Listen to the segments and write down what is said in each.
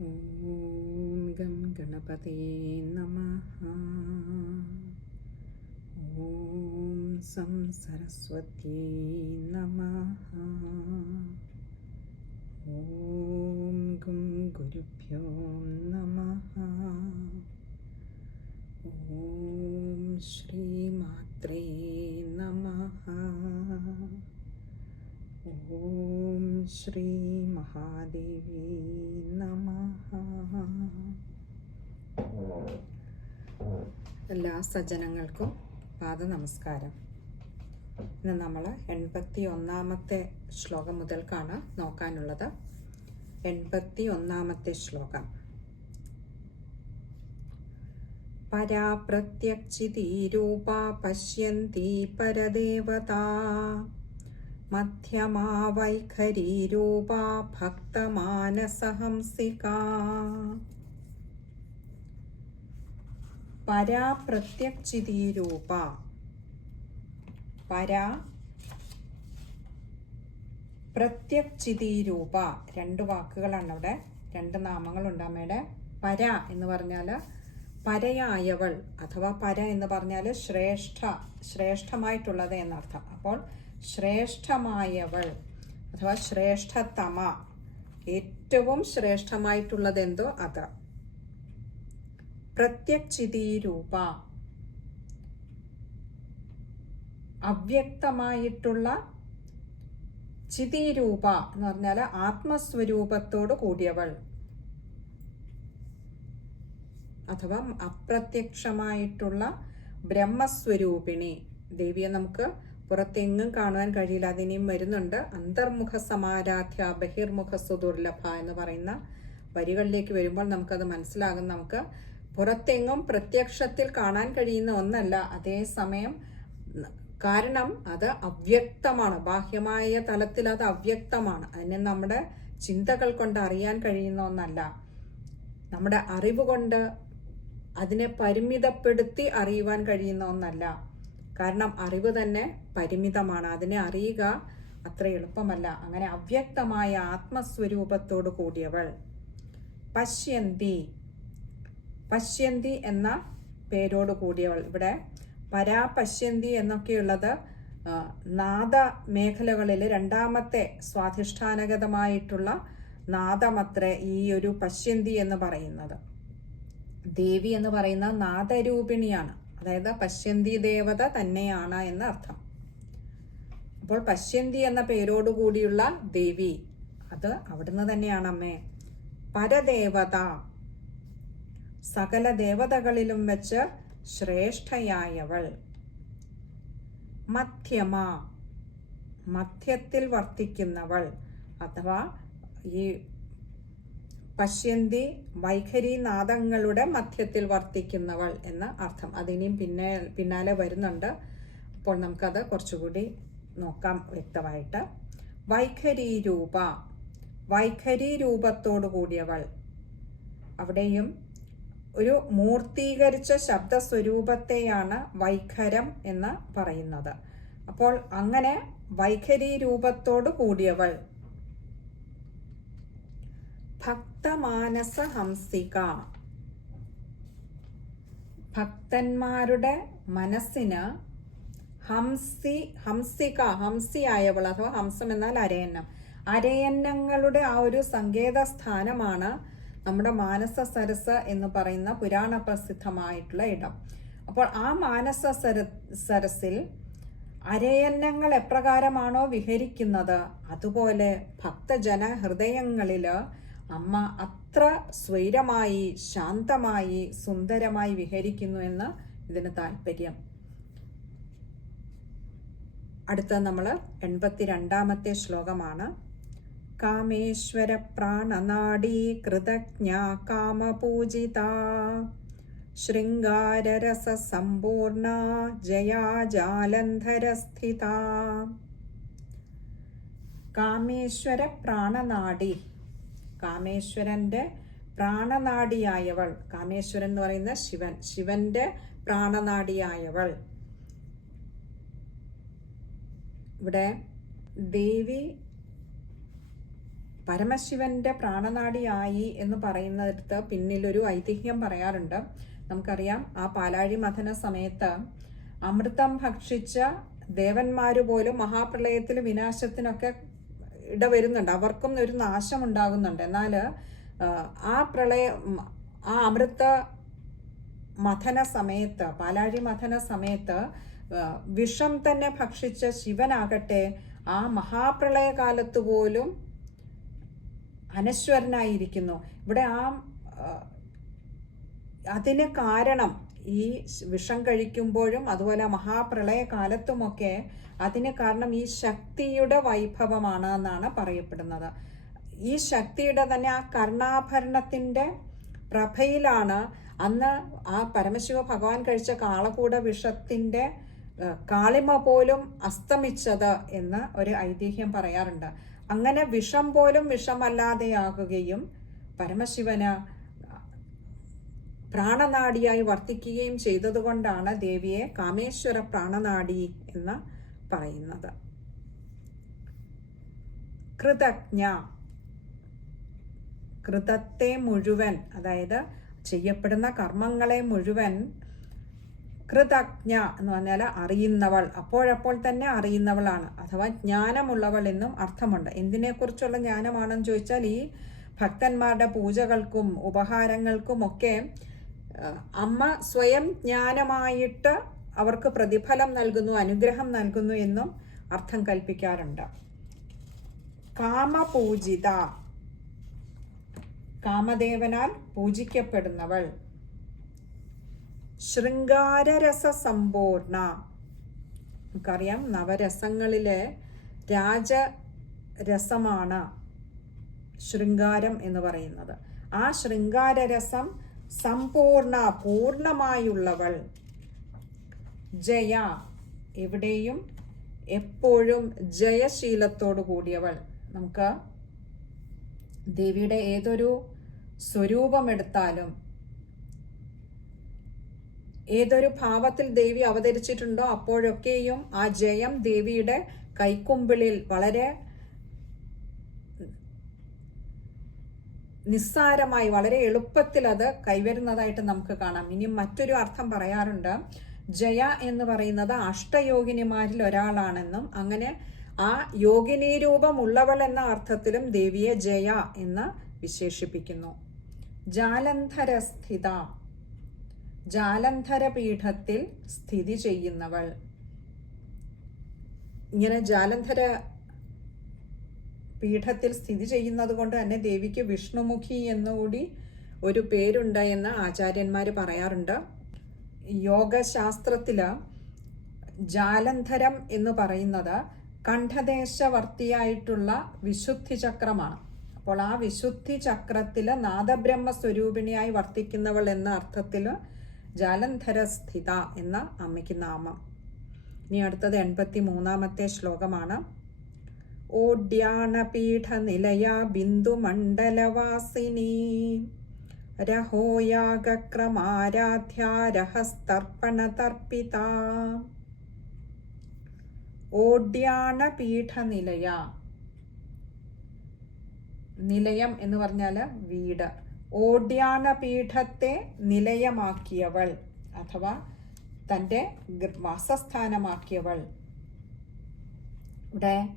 ഓം gum ഗണപതേ നമ. ഓം some സരസ്വത്യേ നമ. ഓം ഗും ഗുരുഭ്യോ നമ. ഓം ശ്രീമാത്രേ നമ. ഓം ശ്രീ മഹാദേവി നമ. എല്ലാ സജ്ജനങ്ങൾക്കും പാദ നമസ്കാരം ഇന്ന് നമ്മൾ എൺപത്തി ഒന്നാമത്തെ ശ്ലോകം മുതൽക്കാണ് നോക്കാനുള്ളത്. എൺപത്തി ഒന്നാമത്തെ ശ്ലോകം. പരാപ്രത്യക്ഷിതീരൂപ പശ്യന്തി പരദേവതാ. മധ്യമാ വൈഖരീരൂപാ ഭക്തമാനസഹംസികാ. പരാ പ്രത്യക്ഷിതീരൂപ പരാ പ്രത്യക്ഷിതീരൂപ. രണ്ട് വാക്കുകളാണ് അവിടെ. രണ്ട് നാമങ്ങളുണ്ട് അമ്മയുടെ. പര എന്ന് പറഞ്ഞാൽ പരയായവൾ. അഥവാ പര എന്ന് പറഞ്ഞാൽ ശ്രേഷ്ഠ ശ്രേഷ്ഠമായിട്ടുള്ളത് എന്നർത്ഥം. അപ്പോൾ ശ്രേഷ്ഠമായവൾ അഥവാ ശ്രേഷ്ഠതമ. ഏറ്റവും ശ്രേഷ്ഠമായിട്ടുള്ളത് എന്തോ അത്. പ്രത്യക്ഷിതീരൂപ. അവ്യക്തമായിട്ടുള്ള ചിതിരൂപ എന്ന് പറഞ്ഞാൽ ആത്മസ്വരൂപത്തോട് കൂടിയവൾ. അഥവാ അപ്രത്യക്ഷമായിട്ടുള്ള ബ്രഹ്മസ്വരൂപിണി. ദേവിയെ നമുക്ക് പുറത്തെങ്ങും കാണുവാൻ കഴിയില്ല. അതിനെയും വരുന്നുണ്ട്. അന്തർമുഖ സമാരാധ്യ ബഹിർമുഖ സുദുർലഭ എന്ന് പറയുന്ന വരികളിലേക്ക് വരുമ്പോൾ നമുക്കത് മനസ്സിലാകും. നമുക്ക് പുറത്തെങ്ങും പ്രത്യക്ഷത്തിൽ കാണാൻ കഴിയുന്ന ഒന്നല്ല. അതേസമയം കാരണം അത് അവ്യക്തമാണ്. ബാഹ്യമായ തലത്തിൽ അത് അവ്യക്തമാണ്. അതിനെ നമ്മുടെ ചിന്തകൾ കൊണ്ട് അറിയാൻ കഴിയുന്ന ഒന്നല്ല. നമ്മുടെ അറിവ് കൊണ്ട് അതിനെ പരിമിതപ്പെടുത്തി അറിയുവാൻ കഴിയുന്ന ഒന്നല്ല. കാരണം അറിവ് തന്നെ പരിമിതമാണ്. അതിനെ അറിയുക അത്ര എളുപ്പമല്ല. അങ്ങനെ അവ്യക്തമായ ആത്മസ്വരൂപത്തോട് കൂടിയവൾ. പശ്യന്തി. പശ്യന്തി എന്ന പേരോട് കൂടിയവൾ. ഇവിടെ പരാപശ്യന്തി എന്നൊക്കെയുള്ളത് നാദ മേഖലകളിൽ രണ്ടാമത്തെ സ്വാധിഷ്ഠാനഗതമായിട്ടുള്ള നാദമത്രേ ഈ ഒരു പശ്യന്തി എന്ന് പറയുന്നത്. ദേവി എന്ന് പറയുന്ന നാദരൂപിണിയാണ്. അതായത് പശ്യന്തി ദേവത തന്നെയാണ് എന്ന അർത്ഥം. അപ്പോൾ പശ്യന്തി എന്ന പേരോടുകൂടിയുള്ള ദേവി അത് അവിടുന്ന് തന്നെയാണ് അമ്മേ. പരദേവത സകല ദേവതകളിലും വെച്ച് ശ്രേഷ്ഠയായവൾ. മധ്യമ മധ്യത്തിൽ വർത്തിക്കുന്നവൾ അഥവാ ഈ പശ്യന്തി വൈഖരി നാദങ്ങളുടെ മധ്യത്തിൽ വർത്തിക്കുന്നവൾ എന്ന അർത്ഥം. അതിനെയും പിന്നെ പിന്നാലെ വരുന്നുണ്ട്. അപ്പോൾ നമുക്കത് കുറച്ചുകൂടി നോക്കാം വ്യക്തമായിട്ട്. വൈഖരി രൂപ വൈഖരി രൂപത്തോടു കൂടിയവൾ. അവിടെയും ഒരു മൂർത്തീകരിച്ച ശബ്ദസ്വരൂപത്തെയാണ് വൈഖരം എന്ന് പറയുന്നത്. അപ്പോൾ അങ്ങനെ വൈഖരി രൂപത്തോടു കൂടിയവൾ. ഭക്തമാനസ ഹംസിക ഭക്തന്മാരുടെ മനസ്സിന് ഹംസി ഹംസിക ഹംസിയായവൾ അഥവാ ഹംസം എന്നാൽ അരയന്നം. അരയന്നങ്ങളുടെ ആ ഒരു സങ്കേത സ്ഥാനമാണ് നമ്മുടെ മാനസ സരസ് എന്ന് പറയുന്ന പുരാണ പ്രസിദ്ധമായിട്ടുള്ള ഇടം. അപ്പോൾ ആ മാനസ സര സരസിൽ അരയന്നങ്ങൾ എപ്രകാരമാണോ വിഹരിക്കുന്നത്? അതുപോലെ ഭക്തജന ഹൃദയങ്ങളിൽ അമ്മ അത്ര സ്വൈരമായി ശാന്തമായി സുന്ദരമായി വിഹരിക്കുന്നു എന്ന് ഇതിന് താല്പര്യം അടുത്ത നമ്മൾ എൺപത്തിരണ്ടാമത്തെ ശ്ലോകമാണ്. കാമേശ്വര പ്രാണനാടീ കൃതജ്ഞ കാമപൂജിത. ശൃംഗാരരസ സമ്പൂർണ ജയാ ജാലന്ധരസ്ഥിത. കാമേശ്വര പ്രാണനാടി കാമേശ്വരന്റെ പ്രാണനാടിയായവൾ. കാമേശ്വരൻ എന്ന് പറയുന്ന ശിവൻ. ശിവന്റെ പ്രാണനാടിയായവൾ. ഇവിടെ ദേവി പരമശിവന്റെ പ്രാണനാടിയായി എന്ന് പറയുന്നിടത്ത് പിന്നിലൊരു ഐതിഹ്യം പറയാറുണ്ട്. നമുക്കറിയാം ആ പാലാഴി മഥന സമയത്ത് അമൃതം ഭക്ഷിച്ച ദേവന്മാര് പോലും മഹാപ്രളയത്തിൽ വിനാശത്തിനൊക്കെ ഇടവരുന്നുണ്ട്. അവർക്കും ഒരു നാശം ഉണ്ടാകുന്നുണ്ട് എന്നാൽ ആ പ്രളയ ആ അമൃത മഥന സമയത്ത് പാലാഴി മഥന സമയത്ത് വിഷം തന്നെ ഭക്ഷിച്ച ശിവനാകട്ടെ ആ മഹാപ്രളയ കാലത്ത് പോലും അനശ്വരനായിരിക്കുന്നു. ഇവിടെ ആ അതിന് കാരണം ഈ വിഷം കഴിക്കുമ്പോഴും അതുപോലെ മഹാപ്രളയ കാലത്തുമൊക്കെ അതിന് കാരണം ഈ ശക്തിയുടെ വൈഭവമാണ് എന്നാണ് പറയപ്പെടുന്നത്. ഈ ശക്തിയുടെ തന്നെ ആ കർണാഭരണത്തിന്റെ പ്രഭയിലാണ് അന്ന് ആ പരമശിവ ഭഗവാൻ കഴിച്ച കാളകൂട വിഷത്തിന്റെ കാളിമ പോലും അസ്തമിച്ചത് എന്ന് ഒരു ഐതിഹ്യം പറയാറുണ്ട്. അങ്ങനെ വിഷം പോലും വിഷമല്ലാതെയാകുകയും പരമശിവന് പ്രാണനാടിയായി വർത്തിക്കുകയും ചെയ്തതുകൊണ്ടാണ് ദേവിയെ കാമേശ്വര പ്രാണനാടി എന്ന് പറയുന്നത്. കൃതജ്ഞ. കൃതത്തെ മുഴുവൻ അതായത് ചെയ്യപ്പെടുന്ന കർമ്മങ്ങളെ മുഴുവൻ കൃതജ്ഞ എന്ന് പറഞ്ഞാൽ അറിയുന്നവൾ അപ്പോഴപ്പോൾ തന്നെ അറിയുന്നവളാണ്. അഥവാ ജ്ഞാനമുള്ളവൾ എന്നും അർത്ഥമുണ്ട്. എന്തിനെക്കുറിച്ചുള്ള ജ്ഞാനമാണെന്ന് ചോദിച്ചാൽ ഈ ഭക്തന്മാരുടെ പൂജകൾക്കും ഉപഹാരങ്ങൾക്കും ഒക്കെ അമ്മ സ്വയം ജ്ഞാനമായിട്ട് അവർക്ക് പ്രതിഫലം നൽകുന്നു അനുഗ്രഹം നൽകുന്നു എന്നും അർത്ഥം കൽപ്പിക്കാറുണ്ട്. കാമപൂജിത. കാമദേവനാൽ പൂജിക്കപ്പെടുന്നവൾ. ശൃംഗാരരസ സമ്പൂർണ നമുക്കറിയാം നവരസങ്ങളിലെ രാജരസമാണ് ശൃംഗാരം എന്ന് പറയുന്നത്. ആ ശൃംഗാരരസം സമ്പൂർണ പൂർണമായുള്ളവൾ. ജയ എവിടെയും എപ്പോഴും ജയശീലത്തോടു കൂടിയവൾ. നമുക്ക് ദേവിയുടെ ഏതൊരു സ്വരൂപമെടുത്താലും ഏതൊരു ഭാവത്തിൽ ദേവി അവതരിച്ചിട്ടുണ്ടോ അപ്പോഴൊക്കെയും ആ ജയം ദേവിയുടെ കൈക്കുമ്പിളിൽ വളരെ നിസ്സാരമായി വളരെ എളുപ്പത്തിൽ അത് കൈവരുന്നതായിട്ട് നമുക്ക് കാണാം. ഇനി മറ്റൊരു അർത്ഥം പറയാറുണ്ട്. ജയ എന്ന് പറയുന്നത് അഷ്ടയോഗിനിമാരിൽ ഒരാളാണെന്നും അങ്ങനെ ആ യോഗിനി രൂപമുള്ളവൾ എന്ന അർത്ഥത്തിലും ദേവിയെ ജയ എന്ന് വിശേഷിപ്പിക്കുന്നു. ജാലന്ധരസ്ഥിത ജാലന്ധര പീഠത്തിൽ സ്ഥിതി ചെയ്യുന്നവൾ. ഇങ്ങനെ ജാലന്ധര പീഠത്തിൽ സ്ഥിതി ചെയ്യുന്നത് കൊണ്ട് തന്നെ ദേവിക്ക് വിഷ്ണുമുഖി എന്നുകൂടി ഒരു പേരുണ്ട് എന്ന് ആചാര്യന്മാർ പറയാറുണ്ട്. യോഗശാസ്ത്രത്തിൽ ജാലന്ധരം എന്ന് പറയുന്നത് കണ്ഠദേശവർത്തിയായിട്ടുള്ള വിശുദ്ധി ചക്രമാണ് അപ്പോൾ ആ വിശുദ്ധി ചക്രത്തിൽ നാദബ്രഹ്മ സ്വരൂപിണിയായി വർത്തിക്കുന്നവൾ എന്ന അർത്ഥത്തിൽ ജാലന്ധരസ്ഥിത എന്ന അമ്മയ്ക്ക് നാമം. ഇനി അടുത്തത് എൺപത്തി മൂന്നാമത്തെ ശ്ലോകമാണ്. ഓഡ്യാണപീഠനിലയാ ബിന്ദുമണ്ഡലവാസിനി. രഹോയാഗക്രമാരാധ്യാരഹസ്തർപ്പണതർപ്പിത. ഓഡ്യാണപീഠനിലയ നിലയം എന്ന് പറഞ്ഞാൽ വീട്. ഓഡ്യാണപീഠത്തെ നിലയമാക്കിയവൾ അഥവാ തന്റെ വാസസ്ഥാനമാക്കിയവൾ. ഇവിടെ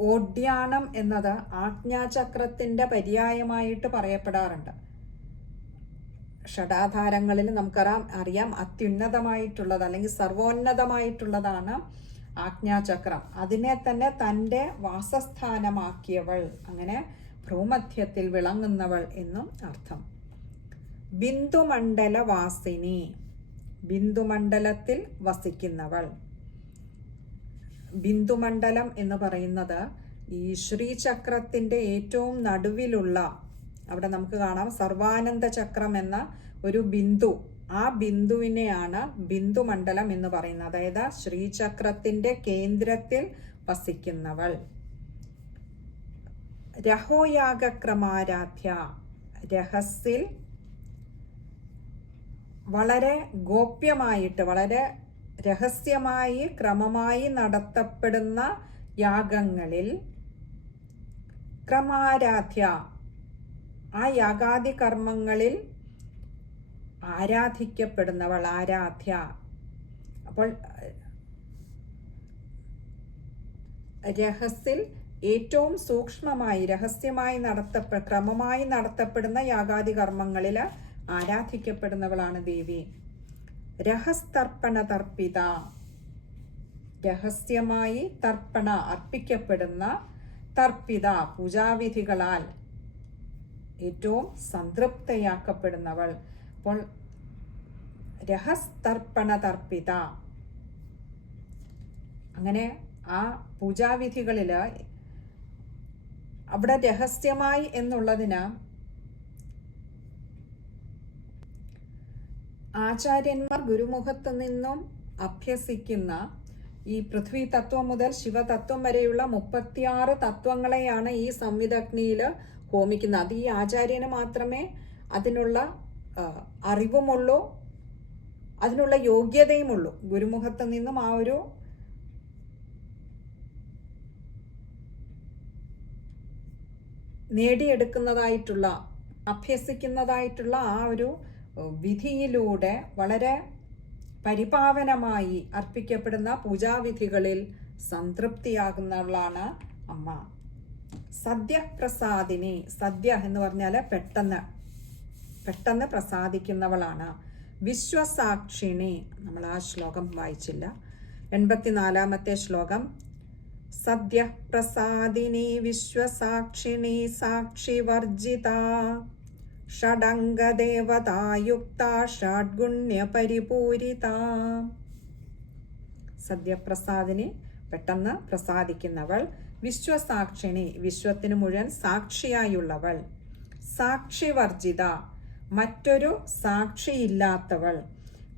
ഓഡ്യാണം എന്നത് ആജ്ഞാചക്രത്തിന്റെ പര്യായമായിട്ട് പറയപ്പെടാറുണ്ട്. ഷടാധാരങ്ങളിൽ നമുക്കറാം അറിയാം അത്യുന്നതമായിട്ടുള്ളത് അല്ലെങ്കിൽ സർവോന്നതമായിട്ടുള്ളതാണ് ആജ്ഞാചക്രം. അതിനെ തന്നെ തന്റെ വാസസ്ഥാനമാക്കിയവൾ അങ്ങനെ ഭ്രൂമധ്യത്തിൽ വിളങ്ങുന്നവൾ എന്നും അർത്ഥം. ബിന്ദുമണ്ഡലവാസിനി ബിന്ദുമണ്ഡലത്തിൽ വസിക്കുന്നവൾ. ബിന്ദുമണ്ഡലം എന്ന് പറയുന്നത് ഈ ശ്രീചക്രത്തിന്റെ ഏറ്റവും നടുവിലുള്ള അവിടെ നമുക്ക് കാണാം സർവാനന്ദ ചക്രം എന്ന ഒരു ബിന്ദു. ആ ബിന്ദുവിനെയാണ് ബിന്ദുമണ്ഡലം എന്ന് പറയുന്നത്. അതായത് ശ്രീചക്രത്തിന്റെ കേന്ദ്രത്തിൽ വസിക്കുന്നവൾ. രഹോയാഗക്രമാരാധ്യ രഹസ്യ വളരെ ഗോപ്യമായിട്ട് വളരെ രഹസ്യമായി ക്രമമായി നടത്തപ്പെടുന്ന യാഗങ്ങളിൽ ക്രമാരാധ്യ. ആ യാഗാദി കർമ്മങ്ങളിൽ ആരാധിക്കപ്പെടുന്നവൾ ആരാധ്യ. അപ്പോൾ രഹസ്യ ഏറ്റവും സൂക്ഷ്മമായി രഹസ്യമായി നടത്തപ്പെ ക്രമമായി നടത്തപ്പെടുന്ന യാഗാദി കർമ്മങ്ങളിൽ ആരാധിക്കപ്പെടുന്നവളാണ് ദേവി. രഹസ്തർപ്പണ തർപ്പിത രഹസ്യമായി തർപ്പണ അർപ്പിക്കപ്പെടുന്ന തർപ്പിത പൂജാവിധികളാൽ ഏറ്റവും സംതൃപ്തയാക്കപ്പെടുന്നവൾ. അപ്പോൾ രഹസ്തർപ്പണ തർപ്പിത അങ്ങനെ ആ പൂജാവിധികളിൽ അവിടെ രഹസ്യമായി എന്നുള്ളതിന് ആചാര്യന്മാർ ഗുരുമുഖത്ത് നിന്നും അഭ്യസിക്കുന്ന ഈ പൃഥ്വി തത്വം മുതൽ ശിവതത്വം വരെയുള്ള മുപ്പത്തിയാറ് തത്വങ്ങളെയാണ് ഈ സംവിദഗ്നിയിൽ ഹോമിക്കുന്നത്. അത് ഈ ആചാര്യന് മാത്രമേ അതിനുള്ള അറിവുമുള്ളൂ അതിനുള്ള യോഗ്യതയുമുള്ളൂ. ഗുരുമുഖത്ത് നിന്നും ആ ഒരു നേടിയെടുക്കുന്നതായിട്ടുള്ള അഭ്യസിക്കുന്നതായിട്ടുള്ള ആ ഒരു വിധിയിലൂടെ വളരെ പരിപാവനമായി അർപ്പിക്കപ്പെടുന്ന പൂജാവിധികളിൽ സംതൃപ്തിയാകുന്നവളാണ് അമ്മ. സദ്യപ്രസാദിനി സദ്യ എന്ന് പറഞ്ഞാൽ പെട്ടെന്ന് പെട്ടെന്ന് പ്രസാദിക്കുന്നവളാണ്. വിശ്വസാക്ഷിണി നമ്മൾ ആ ശ്ലോകം വായിച്ചില്ല. എൺപത്തിനാലാമത്തെ ശ്ലോകം. സദ്യപ്രസാദിനി വിശ്വസാക്ഷിണി സാക്ഷിവർജിത ഷഡംഗദേവതായുക്ത ഷഡ്ഗുണ്യപരിപൂരിത. സദ്യപ്രസാദിനി പെട്ടെന്ന് പ്രസാദിക്കുന്നവൾ വിശ്വസാക്ഷിണി വിശ്വത്തിന് മുഴുവൻ സാക്ഷിയായുള്ളവൾ സാക്ഷിവർജിത മറ്റൊരു സാക്ഷിയില്ലാത്തവൾ.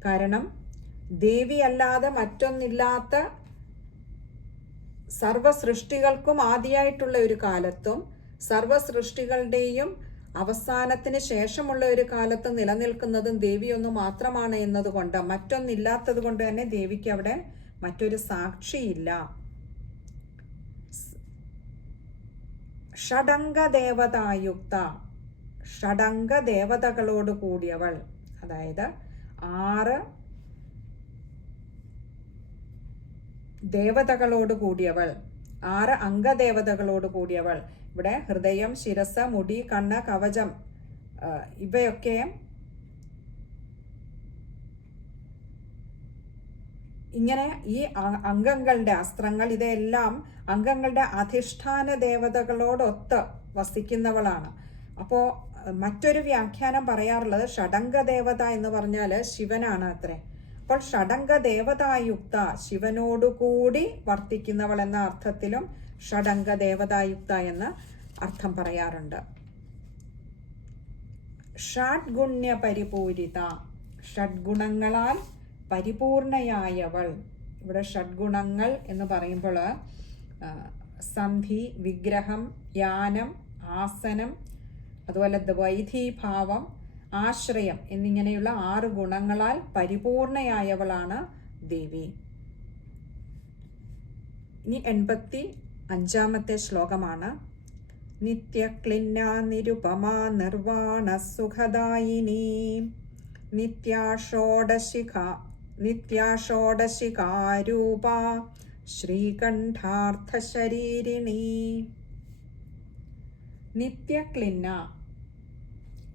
കാരണം ദേവി അല്ലാതെ മറ്റൊന്നില്ലാത്ത സർവ സൃഷ്ടികൾക്കും ഒരു കാലത്തും സർവ സൃഷ്ടികളുടെയും അവസാനത്തിന് ശേഷമുള്ള ഒരു കാലത്ത് നിലനിൽക്കുന്നതും ദേവി ഒന്ന് മാത്രമാണ് എന്നതുകൊണ്ട് മറ്റൊന്നില്ലാത്തത് കൊണ്ട് തന്നെ ദേവിക്ക് അവിടെ മറ്റൊരു സാക്ഷിയില്ല. ഷഡംഗ ദേവതായുക്ത ഷഡംഗ ദേവതകളോട് കൂടിയവൾ. അതായത് ആറ് ദേവതകളോട് കൂടിയവൾ ആറ് അംഗദേവതകളോട് കൂടിയവൾ. ഇവിടെ ഹൃദയം ശിരസ് മുടി കണ്ണ് കവചം ഇവയൊക്കെ ഇങ്ങനെ ഈ അംഗങ്ങളുടെ അസ്ത്രങ്ങൾ ഇതെല്ലാം അംഗങ്ങളുടെ അധിഷ്ഠാന ദേവതകളോടൊത്ത് വസിക്കുന്നവളാണ്. അപ്പോൾ മറ്റൊരു വ്യാഖ്യാനം പറയാറുള്ളത് ഷഡംഗ ദേവത എന്ന് പറഞ്ഞാൽ ശിവനാണ് അത്രേ. അപ്പോൾ ഷഡംഗ ദേവതായുക്ത ശിവനോടുകൂടി വർത്തിക്കുന്നവൾ എന്ന അർത്ഥത്തിലും ഷഡംഗ ദേവതായുക്ത എന്ന് അർത്ഥം പറയാറുണ്ട്. ഷഡ്ഗുണ്യ പരിപൂരിത ഷഡ്ഗുണങ്ങളാൽ പരിപൂർണയായവൾ. ഇവിടെ ഷഡ്ഗുണങ്ങൾ എന്ന് പറയുമ്പോൾ സന്ധി വിഗ്രഹം യാനം ആസനം അതുപോലെ ദ്വൈധീഭാവം ആശ്രയം എന്നിങ്ങനെയുള്ള ആറ് ഗുണങ്ങളാൽ പരിപൂർണയായവളാണ് ദേവി. ഇനി എൺപത്തി അഞ്ചാമത്തെ ശ്ലോകമാണ്. നിത്യക്ലിന്ന നിരുപമാ നിർവാണ സുഖദായിനി നിത്യാഷോഡശിഖ നിത്യാഷോഡശികാരൂപ ശ്രീകണ്ഠാർത്ഥശരീരിണി. നിത്യക്ലിന്ന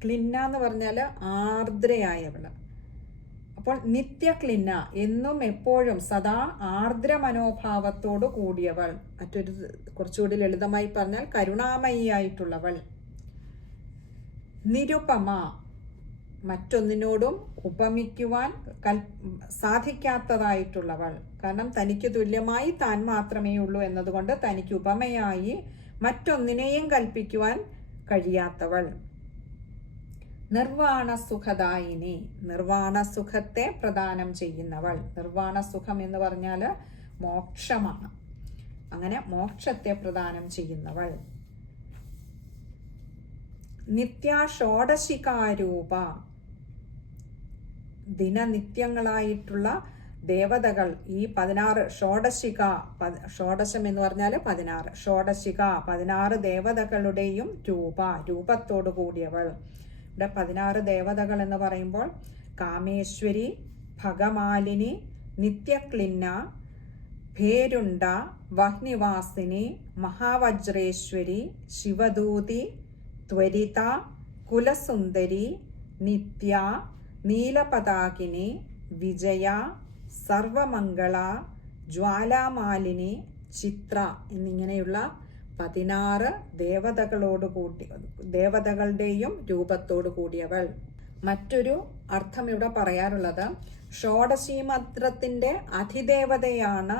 ക്ലിന്ന എന്ന് പറഞ്ഞാൽ ആർദ്രയായവൾ. അപ്പോൾ നിത്യക്ലിന്ന എന്നും എപ്പോഴും സദാ ആർദ്ര മനോഭാവത്തോടു കൂടിയവൾ. മറ്റൊരു കുറച്ചുകൂടി ലളിതമായി പറഞ്ഞാൽ കരുണാമയിയായിട്ടുള്ളവൾ. നിരുപമ മറ്റൊന്നിനോടും ഉപമിക്കുവാൻ കൽ സാധിക്കാത്തതായിട്ടുള്ളവൾ. കാരണം തനിക്ക് തുല്യമായി താൻ മാത്രമേ ഉള്ളൂ എന്നതുകൊണ്ട് തനിക്ക് ഉപമയായി മറ്റൊന്നിനെയും കൽപ്പിക്കുവാൻ കഴിയാത്തവൾ. നിർവാണ സുഖദായിനി നിർവാണ സുഖത്തെ പ്രദാനം ചെയ്യുന്നവൾ. നിർവാണ സുഖം എന്ന് പറഞ്ഞാൽ മോക്ഷമാണ്. അങ്ങനെ മോക്ഷത്തെ പ്രദാനം ചെയ്യുന്നവൾ. നിത്യാഷോഡശികാരൂപ. ദിനനിത്യങ്ങളായിട്ടുള്ള ദേവതകൾ. ഈ പതിനാറ് ഷോഡശിക ഷോഡശം എന്ന് പറഞ്ഞാൽ പതിനാറ്. ഷോഡശിക പതിനാറ് ദേവതകളുടെയും രൂപ രൂപത്തോടു കൂടിയവൾ. ഇവിടെ പതിനാറ് ദേവതകൾ എന്ന് പറയുമ്പോൾ കാമേശ്വരി ഭഗമാലിനി നിത്യക്ലിന്ന ഭേരുണ്ട വഹ്നിവാസിനി മഹാവജ്രേശ്വരി ശിവദൂതി ത്വരിത കുലസുന്ദരി നിത്യ നീലപതാകിനി വിജയ സർവമംഗള ജ്വാലാമാലിനി ചിത്ര എന്നിങ്ങനെയുള്ള പതിനാറ് ദേവതകളോട് കൂട്ടി ദേവതകളുടെയും രൂപത്തോടു കൂടിയവൾ. മറ്റൊരു അർത്ഥം ഇവിടെ പറയാറുള്ളത് ഷോഡശി മന്ത്രത്തിന്റെ അധിദേവതയാണ്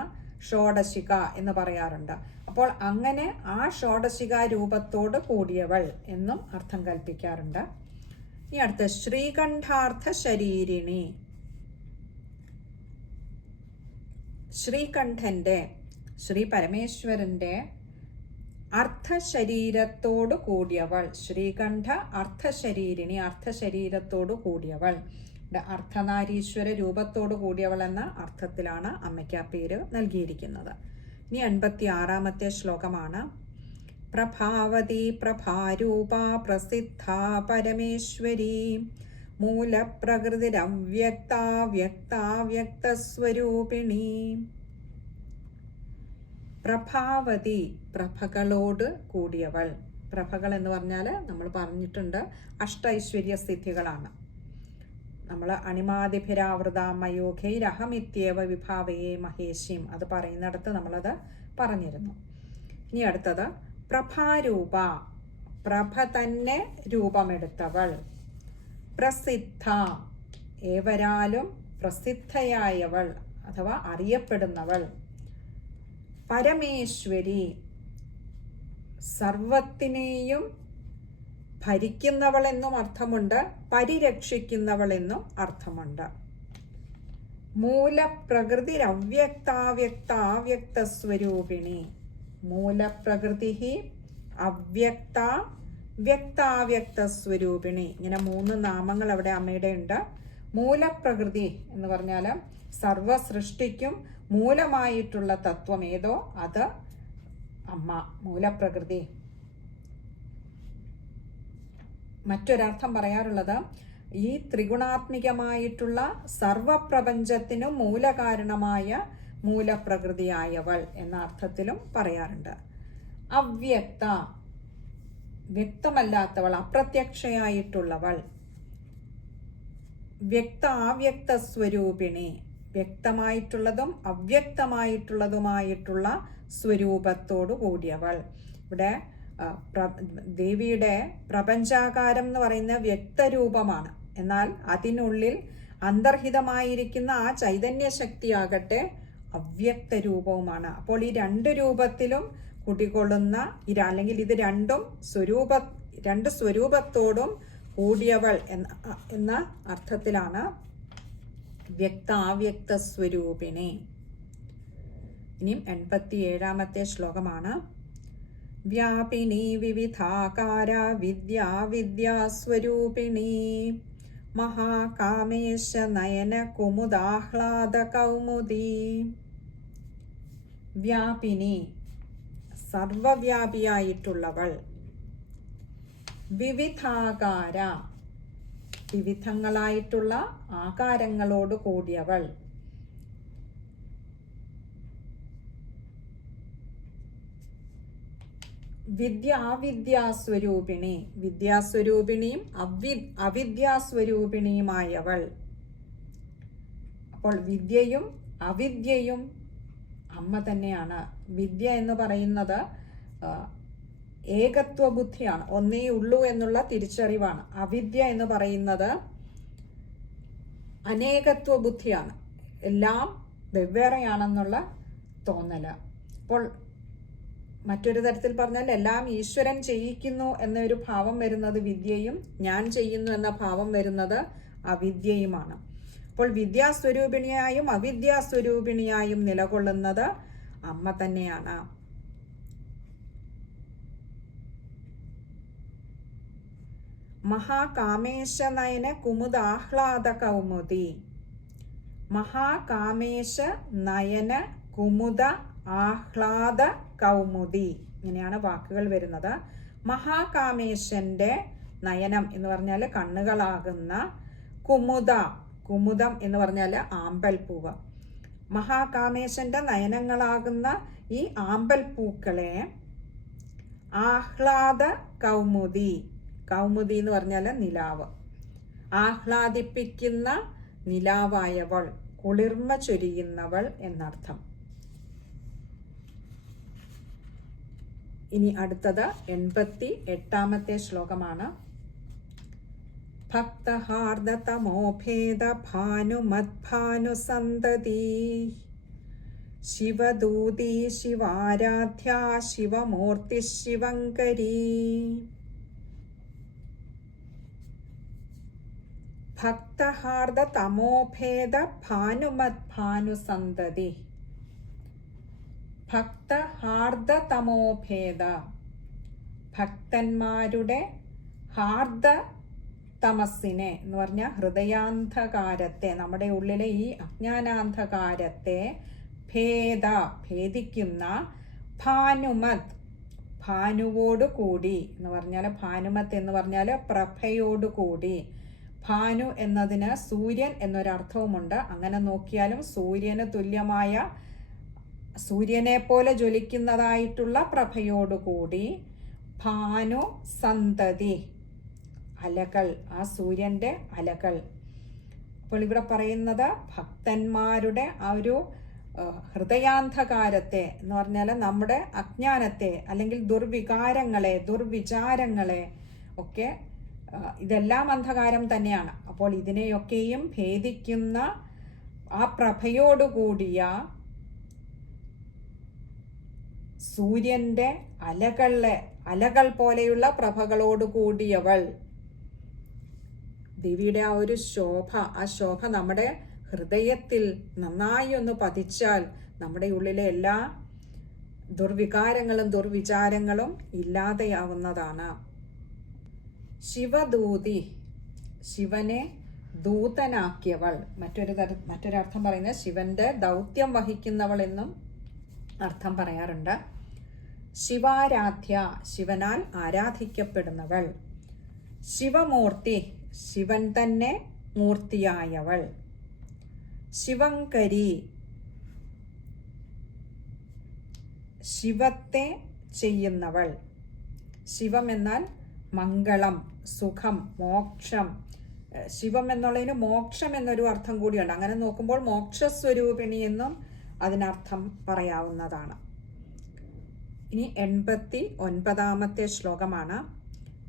ഷോഡശിക എന്ന് പറയാറുണ്ട്. അപ്പോൾ അങ്ങനെ ആ ഷോഡശിക രൂപത്തോട് കൂടിയവൾ എന്നും അർത്ഥം കൽപ്പിക്കാറുണ്ട്. ഈ അടുത്ത ശ്രീകണ്ഠാർത്ഥ ശരീരിണി. ശ്രീകണ്ഠന്റെ ശ്രീ പരമേശ്വരന്റെ അർത്ഥശരീരത്തോട് കൂടിയവൾ. ശ്രീകണ്ഠ അർത്ഥശരീരിണി അർത്ഥശരീരത്തോട് കൂടിയവൾ. അർത്ഥനാരീശ്വര രൂപത്തോട് കൂടിയവൾ എന്ന അർത്ഥത്തിലാണ് അമ്മയ്ക്ക് ആ പേര് നൽകിയിരിക്കുന്നത്. ഇനി അൻപത്തി ആറാമത്തെ ശ്ലോകമാണ്. പ്രഭാവതി പ്രഭാരൂപ പ്രസിദ്ധ പരമേശ്വരി. മൂലപ്രകൃതിരവ്യക്ത വ്യക്താവ്യക്തസ്വരൂപിണി പ്രഭാവതി പ്രഭകളോട് കൂടിയവൾ. പ്രഭകൾ എന്ന് പറഞ്ഞാൽ നമ്മൾ പറഞ്ഞിട്ടുണ്ട് അഷ്ടൈശ്വര്യ സ്ഥിതികളാണ് നമ്മൾ അണിമാതിഭിരാവൃതാമയോഖൈരഹമിത്യേവ വിഭാവയെ മഹേഷ്യം അത് പറയുന്നിടത്ത് നമ്മളത് പറഞ്ഞിരുന്നു. ഇനി അടുത്തത് പ്രഭാരൂപ. പ്രഭ തന്നെ രൂപമെടുത്തവൾ. പ്രസിദ്ധ. ഏവരാലും പ്രസിദ്ധയായവൾ അഥവാ അറിയപ്പെടുന്നവൾ. പരമേശ്വരി സർവത്തിനെയും ഭരിക്കുന്നവളെന്നും അർത്ഥമുണ്ട് പരിരക്ഷിക്കുന്നവളെന്നും അർത്ഥമുണ്ട്. മൂലപ്രകൃതി അവ്യക്താവ്യക്താവ്യക്തസ്വരൂപിണി. മൂലപ്രകൃതി അവ്യക്ത വ്യക്താവ്യക്ത സ്വരൂപിണി ഇങ്ങനെ മൂന്ന് നാമങ്ങൾ അവിടെ അമ്മയുടെ ഉണ്ട്. മൂലപ്രകൃതി എന്ന് പറഞ്ഞാൽ സർവ സൃഷ്ടിക്കും മൂലമായിട്ടുള്ള തത്വം ഏതോ? അത് അമ്മ മൂലപ്രകൃതി. മറ്റൊരർത്ഥം പറയാറുള്ളത് ഈ ത്രിഗുണാത്മികമായിട്ടുള്ള സർവപ്രപഞ്ചത്തിനും മൂലകാരണമായ മൂലപ്രകൃതിയായവൾ എന്ന അർത്ഥത്തിലും പറയാറുണ്ട്. അവ്യക്ത വ്യക്തമല്ലാത്തവൾ അപ്രത്യക്ഷയായിട്ടുള്ളവൾ വ്യക്ത വ്യക്താവ്യക്ത സ്വരൂപിണി വ്യക്തമായിട്ടുള്ളതും അവ്യക്തമായിട്ടുള്ളതുമായിട്ടുള്ള സ്വരൂപത്തോടു കൂടിയവൾ. ഇവിടെ ദേവിയുടെ പ്രപഞ്ചാകാരം എന്ന് പറയുന്ന വ്യക്തരൂപമാണ്. എന്നാൽ അതിനുള്ളിൽ അന്തർഹിതമായിരിക്കുന്ന ആ ചൈതന്യ ശക്തിയാകട്ടെ അവ്യക്ത രൂപവുമാണ് അപ്പോൾ ഈ രണ്ട് രൂപത്തിലും കുടികൊള്ളുന്ന ഈ അല്ലെങ്കിൽ ഇത് രണ്ടും സ്വരൂപ രണ്ട് സ്വരൂപത്തോടും കൂടിയവൾ എന്ന എന്ന അർത്ഥത്തിലാണ് വ്യക്താവ്യക്ത സ്വരൂപിണി ഇനിയും എൺപത്തി ഏഴാമത്തെ ശ്ലോകമാണ്. വ്യാപിനി വിവിധാകാര വിദ്യാ വിദ്യാസ്വരൂപിണി മഹാകാമേശ നയന കുമുദാഹ്ലാദ കൗമുദി. വ്യാപിനി. സർവവ്യാപിയായിട്ടുള്ളവൾ. വിവിധാകാര വിവിധങ്ങളായിട്ടുള്ള ആകാരങ്ങളോട് കൂടിയവൾ. വിദ്യ അവിദ്യാസ്വരൂപിണി. വിദ്യാസ്വരൂപിണിയും അവി അവിദ്യാസ്വരൂപിണിയുമായവൾ. അപ്പോൾ വിദ്യയും അവിദ്യയും അമ്മ തന്നെയാണ്. വിദ്യ എന്ന് പറയുന്നത് ഏകത്വ ബുദ്ധിയാണ് ഒന്നേ ഉള്ളൂ എന്നുള്ള തിരിച്ചറിവാണ്. അവിദ്യ എന്ന് പറയുന്നത് അനേകത്വ ബുദ്ധിയാണ്. എല്ലാം വെവ്വേറെയാണെന്നുള്ള തോന്നൽ. അപ്പോൾ മറ്റൊരു തരത്തിൽ പറഞ്ഞാൽ എല്ലാം ഈശ്വരൻ ചെയ്യിക്കുന്നു എന്നൊരു ഭാവം വരുന്നത് വിദ്യയും ഞാൻ ചെയ്യുന്നു എന്ന ഭാവം വരുന്നത് അവിദ്യയുമാണ്. അപ്പോൾ വിദ്യാസ്വരൂപിണിയായും അവിദ്യാസ്വരൂപിണിയായും നിലകൊള്ളുന്നത് അമ്മ തന്നെയാണ്. മഹാകാമേശനയന കുമുദാഹ്ലാദ കൗമുദി മഹാകാമേശ നയന കുമുദ ആഹ്ലാദ കൗമുദി ഇങ്ങനെയാണ് വാക്കുകൾ വരുന്നത്. മഹാകാമേശന്റെ നയനം എന്ന് പറഞ്ഞാൽ കണ്ണുകളാകുന്ന കുമുദ കുമുദം എന്ന് പറഞ്ഞാൽ പൂവ് മഹാകാമേശന്റെ നയനങ്ങളാകുന്ന ഈ ആമ്പൽ പൂക്കളെ ആഹ്ലാദ കൗമുദി കൗമുദി എന്ന് പറഞ്ഞാൽ നിലാവ്. ആഹ്ലാദിപ്പിക്കുന്ന നിലാവായവൾ കുളിർമ ചൊരിയുന്നവൾ എന്നർത്ഥം. ഇനി അടുത്തത് എൺപത്തി എട്ടാമത്തെ ശ്ലോകമാണ്. ഭക്തഹാർദതമോഭേദ ഭാനുമദ്ഭാനുസന്തതി ശിവദൂതി ശിവാരാധ്യ ശിവമൂർത്തി ശിവങ്കരീ ഭക്തഹാർദ തമോഭേദ ഭാനുമത് ഭാനുസന്തതി. ഭക്തഹാർദ തമോഭേദ. ഭക്തന്മാരുടെ ഹാർദ തമസ്സിനെ എന്ന് പറഞ്ഞാൽ ഹൃദയാന്ധകാരത്തെ നമ്മുടെ ഉള്ളിലെ ഈ അജ്ഞാനാന്ധകാരത്തെ ഭേദ ഭേദിക്കുന്ന ഭാനുമത് ഭാനുവോട് കൂടി എന്ന് പറഞ്ഞാൽ ഭാനുമത്ത് എന്ന് പറഞ്ഞാൽ പ്രഭയോട് കൂടി ഭാനു എന്നതിന് സൂര്യൻ എന്നൊരർത്ഥവുമുണ്ട്. അങ്ങനെ നോക്കിയാലും സൂര്യന് തുല്യമായ സൂര്യനെ പോലെ ജ്വലിക്കുന്നതായിട്ടുള്ള പ്രഭയോടുകൂടി ഭാനു സന്തതി അലകൾ ആ സൂര്യന്റെ അലകൾ. അപ്പോൾ ഇവിടെ പറയുന്നത് ഭക്തന്മാരുടെ ആ ഒരു ഹൃദയാന്ധകാരത്തെ എന്ന് പറഞ്ഞാൽ നമ്മുടെ അജ്ഞാനത്തെ അല്ലെങ്കിൽ ദുർവികാരങ്ങളെ ദുർവിചാരങ്ങളെ ഒക്കെ ഇതെല്ലാം അന്ധകാരം തന്നെയാണ്. അപ്പോൾ ഇതിനെയൊക്കെയും ഭേദിക്കുന്ന ആ പ്രഭയോടുകൂടിയ സൂര്യന്റെ അലകളെ അലകൾ പോലെയുള്ള പ്രഭകളോട് കൂടിയവൾ ദേവിയുടെ ആ ഒരു ശോഭ ആ ശോഭ നമ്മുടെ ഹൃദയത്തിൽ നന്നായി ഒന്ന് പതിച്ചാൽ നമ്മുടെ ഉള്ളിലെ എല്ലാ ദുർവികാരങ്ങളും ദുർവിചാരങ്ങളും ഇല്ലാതെയാവുന്നതാണ്. ശിവദൂതി. ശിവനെ ദൂതനാക്കിയവൾ. മറ്റൊരു തര മറ്റൊരർത്ഥം പറയുന്നത് ശിവന്റെ ദൗത്യം വഹിക്കുന്നവൾ എന്നും അർത്ഥം പറയാറുണ്ട്. ശിവാരാധ്യ ശിവനാൽ ആരാധിക്കപ്പെടുന്നവൾ. ശിവമൂർത്തി ശിവൻ തന്നെ മൂർത്തിയായവൾ. ശിവങ്കരി ശിവത്തെ ചെയ്യുന്നവൾ. ശിവം എന്നാൽ മംഗളം സുഖം മോക്ഷം. ശിവം എന്നുള്ളതിന് മോക്ഷം എന്നൊരു അർത്ഥം കൂടിയുണ്ട്. അങ്ങനെ നോക്കുമ്പോൾ മോക്ഷസ്വരൂപിണി എന്നും അതിനർത്ഥം പറയാവുന്നതാണ്. ഇനി എൺപത്തി ഒൻപതാമത്തെ ശ്ലോകമാണ്.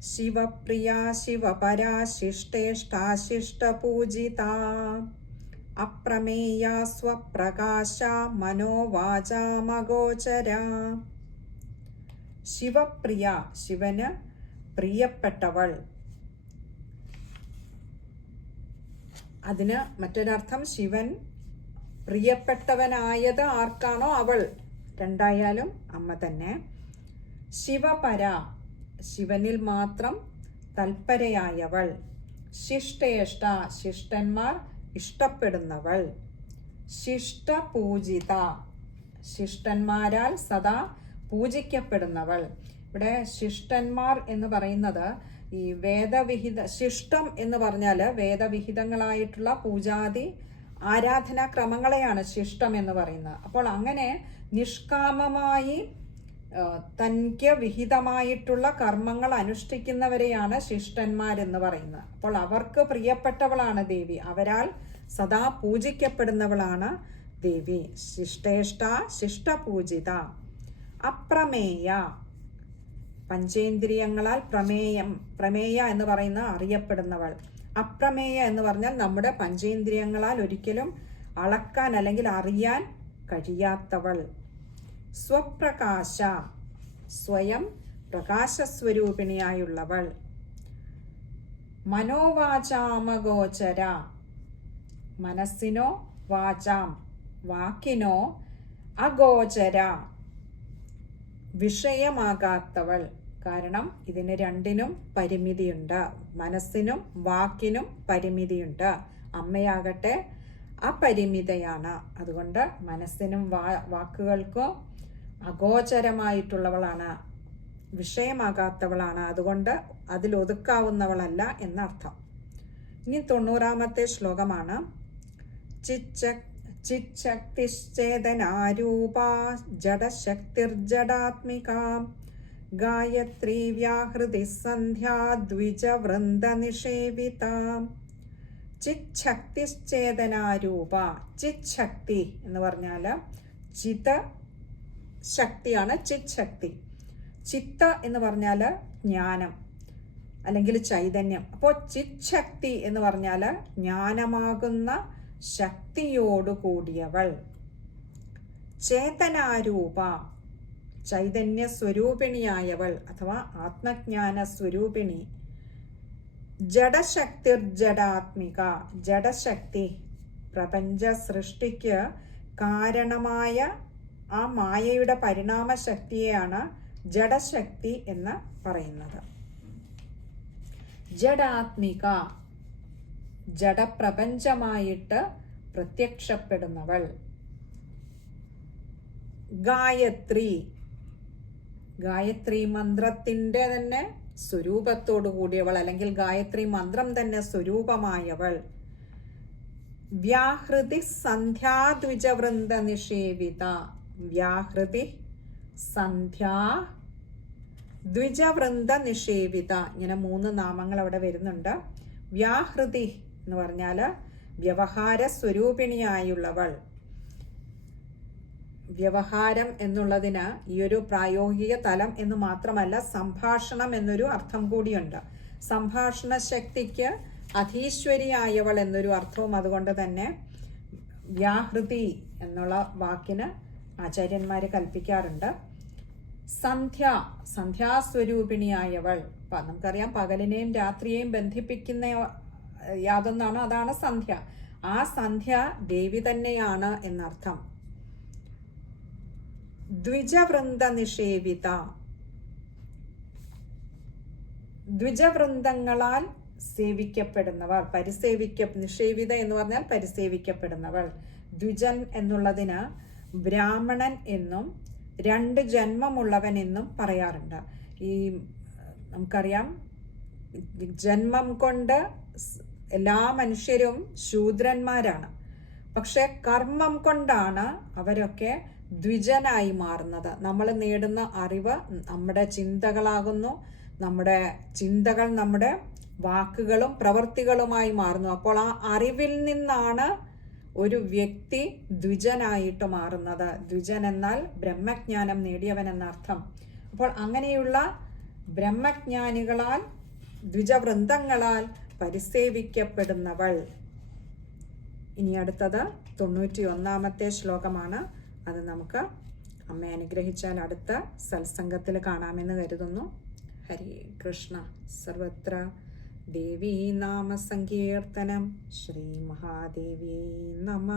ശിവപ്രിയ ശിവപരാ ശിഷ്ടേഷ്ടാശിഷ്ടപൂജിത അപ്രമേയ സ്വപ്രകാശ മനോവാചാമഗോചര. ശിവപ്രിയ ശിവന് പ്രിയപ്പെട്ടവൾ. അതിന് മറ്റൊരർത്ഥം ശിവൻ പ്രിയപ്പെട്ടവനായത് ആർക്കാണോ അവൾ? രണ്ടായാലും അമ്മ തന്നെ. ശിവപര ശിവനിൽ മാത്രം തൽപരയായവൾ. ശിഷ്ടേഷ്ട ശിഷ്ടന്മാർ ഇഷ്ടപ്പെടുന്നവൾ. ശിഷ്ടപൂജിത ശിഷ്ടന്മാരാൽ സദാ പൂജിക്കപ്പെടുന്നവൾ. ഇവിടെ ശിഷ്ടന്മാർ എന്ന് പറയുന്നത് ഈ വേദവിഹിത ശിഷ്ടം എന്ന് പറഞ്ഞാൽ വേദവിഹിതങ്ങളായിട്ടുള്ള പൂജാതി ആരാധനാ ക്രമങ്ങളെയാണ് ശിഷ്ടം എന്ന് പറയുന്നത്. അപ്പോൾ അങ്ങനെ നിഷ്കാമമായി തനിക്ക് വിഹിതമായിട്ടുള്ള കർമ്മങ്ങൾ അനുഷ്ഠിക്കുന്നവരെയാണ് ശിഷ്ടന്മാരെന്ന് പറയുന്നത്. അപ്പോൾ അവർക്ക് പ്രിയപ്പെട്ടവളാണ് ദേവി. അവരാൽ സദാ പൂജിക്കപ്പെടുന്നവളാണ് ദേവി. ശിഷ്ടേഷ്ട ശിഷ്ടപൂജിത. അപ്രമേയ. പഞ്ചേന്ദ്രിയങ്ങളാൽ പ്രമേയം പ്രമേയ എന്ന് പറയുന്ന അറിയപ്പെടുന്നവൾ. അപ്രമേയ എന്ന് പറഞ്ഞാൽ നമ്മുടെ പഞ്ചേന്ദ്രിയങ്ങളാൽ ഒരിക്കലും അളക്കാൻ അല്ലെങ്കിൽ അറിയാൻ കഴിയാത്തവൾ. സ്വപ്രകാശ സ്വയം പ്രകാശസ്വരൂപിണിയായുള്ളവൾ. മനോവാചാമഗോചര മനസ്സിനോ വാചാം വാക്കിനോ അഗോചര വിഷയമാകാത്തവൾ. കാരണം ഇതിന് രണ്ടിനും പരിമിതിയുണ്ട്. മനസ്സിനും വാക്കിനും പരിമിതിയുണ്ട്. അമ്മയാകട്ടെ അപരിമിതയാണ്. അതുകൊണ്ട് മനസ്സിനും വാ വാക്കുകൾക്കും അഗോചരമായിട്ടുള്ളവളാണ് വിഷയമാകാത്തവളാണ്. അതുകൊണ്ട് അതിലൊതുക്കാവുന്നവളല്ല എന്നർത്ഥം. ഇനി തൊണ്ണൂറാമത്തെ ശ്ലോകമാണ്. ചിച്ച ചിച്ഛക്തിശ്ചേതനാരൂപ ജഡശക്തിർജഡാത്മിക സന്ധ്യാ ദ്വിജവൃന്ദ നിഷേവിത ചിച്ഛക്തിശ്ചേതനാരൂപ ചിച്ഛക്തി എന്ന് പറഞ്ഞാൽ ചിത ശക്തിയാണ് ചിച്ഛക്തി. ചിത്ത എന്ന് പറഞ്ഞാൽ ജ്ഞാനം അല്ലെങ്കിൽ ചൈതന്യം. അപ്പോൾ ചിച്ഛക്തി എന്ന് പറഞ്ഞാൽ ജ്ഞാനമാകുന്ന ശക്തിയോടുകൂടിയവൾ. ചേതനാരൂപ ചൈതന്യ സ്വരൂപിണിയായവൾ അഥവാ ആത്മജ്ഞാന സ്വരൂപിണി ജഡശക്തിർ ജഡാത്മിക ജഡശക്തി പ്രപഞ്ച സൃഷ്ടിക്ക് കാരണമായ ആ മായയുടെ പരിണാമ ശക്തിയെയാണ് ജഡശക്തി എന്ന് പറയുന്നത്. ജഡാത്മിക. ജഡപ്രപഞ്ചമായിട്ട് പ്രത്യക്ഷപ്പെടുന്നവൾ. ഗായത്രി. ഗായത്രി മന്ത്രത്തിന്റെ തന്നെ സ്വരൂപത്തോടു കൂടിയവൾ അല്ലെങ്കിൽ ഗായത്രി മന്ത്രം തന്നെ സ്വരൂപമായവൾ. വ്യാഹൃതി സന്ധ്യാദ്വിജവൃന്ദ നിഷേവിത. വ്യാഹൃതി സന്ധ്യാ ദ്വിജവൃന്ദ നിഷേവിത. ഇങ്ങനെ മൂന്ന് നാമങ്ങൾ അവിടെ വരുന്നുണ്ട്. വ്യാഹൃതി എന്ന് പറഞ്ഞാൽ വ്യവഹാര സ്വരൂപിണിയായുള്ളവൾ. വ്യവഹാരം എന്നുള്ളതിന് ഈ ഒരു പ്രായോഗിക തലം എന്ന് മാത്രമല്ല സംഭാഷണം എന്നൊരു അർത്ഥം കൂടിയുണ്ട്. സംഭാഷണ ശക്തിക്ക് അധീശ്വരിയായവൾ എന്നൊരു അർത്ഥവും അതുകൊണ്ട് തന്നെ വ്യാഹൃതി എന്നുള്ള വാക്കിന് ആചാര്യന്മാർ കൽപ്പിക്കാറുണ്ട്. സന്ധ്യ സന്ധ്യാസ്വരൂപിണിയായവൾ നമുക്കറിയാം പകലിനെയും രാത്രിയെയും ബന്ധിപ്പിക്കുന്ന യാതൊന്നാണോ? അതാണ് സന്ധ്യ. ആ സന്ധ്യ ദേവി തന്നെയാണ് എന്നർത്ഥം. ദ്വിജവൃന്ദ നിഷേവിത ദ്വിജവൃന്ദങ്ങളാൽ സേവിക്കപ്പെടുന്നവൾ പരിസേവിക്ക നിഷേവിത എന്ന് പറഞ്ഞാൽ പരിസേവിക്കപ്പെടുന്നവൾ. ദ്വിജൻ എന്നുള്ളതിന് ബ്രാഹ്മണൻ എന്നും രണ്ട് ജന്മമുള്ളവൻ എന്നും പറയാറുണ്ട്. ഈ നമുക്കറിയാം ജന്മം കൊണ്ട് എല്ലാ മനുഷ്യരും ശൂദ്രന്മാരാണ്. പക്ഷെ കർമ്മം കൊണ്ടാണ് അവരൊക്കെ ദ്വിജനായി മാറുന്നത്. നമ്മൾ നേടുന്ന അറിവ് നമ്മുടെ ചിന്തകളാകുന്നു. നമ്മുടെ ചിന്തകൾ നമ്മുടെ വാക്കുകളും പ്രവൃത്തികളുമായി മാറുന്നു. അപ്പോൾ ആ അറിവിൽ നിന്നാണ് ഒരു വ്യക്തി ദ്വിജനായിട്ട് മാറുന്നത്. ദ്വിജൻ എന്നാൽ ബ്രഹ്മജ്ഞാനം നേടിയവൻ എന്നർത്ഥം അപ്പോൾ അങ്ങനെയുള്ള ബ്രഹ്മജ്ഞാനികളാൽ ദ്വിജവൃന്ദങ്ങളാൽ പരിസേവിക്കപ്പെടുന്നവൾ. ഇനി അടുത്തത് തൊണ്ണൂറ്റി ഒന്നാമത്തെ ശ്ലോകമാണ്. അത് നമുക്ക് അമ്മ അനുഗ്രഹിച്ചാൽ അടുത്ത സത്സംഗത്തിൽ കാണാമെന്ന് കരുതുന്നു. ഹരി കൃഷ്ണ. സർവത്ര ദേവീ നാമസങ്കീർത്തനം ശ്രീ മഹാദേവി നമ.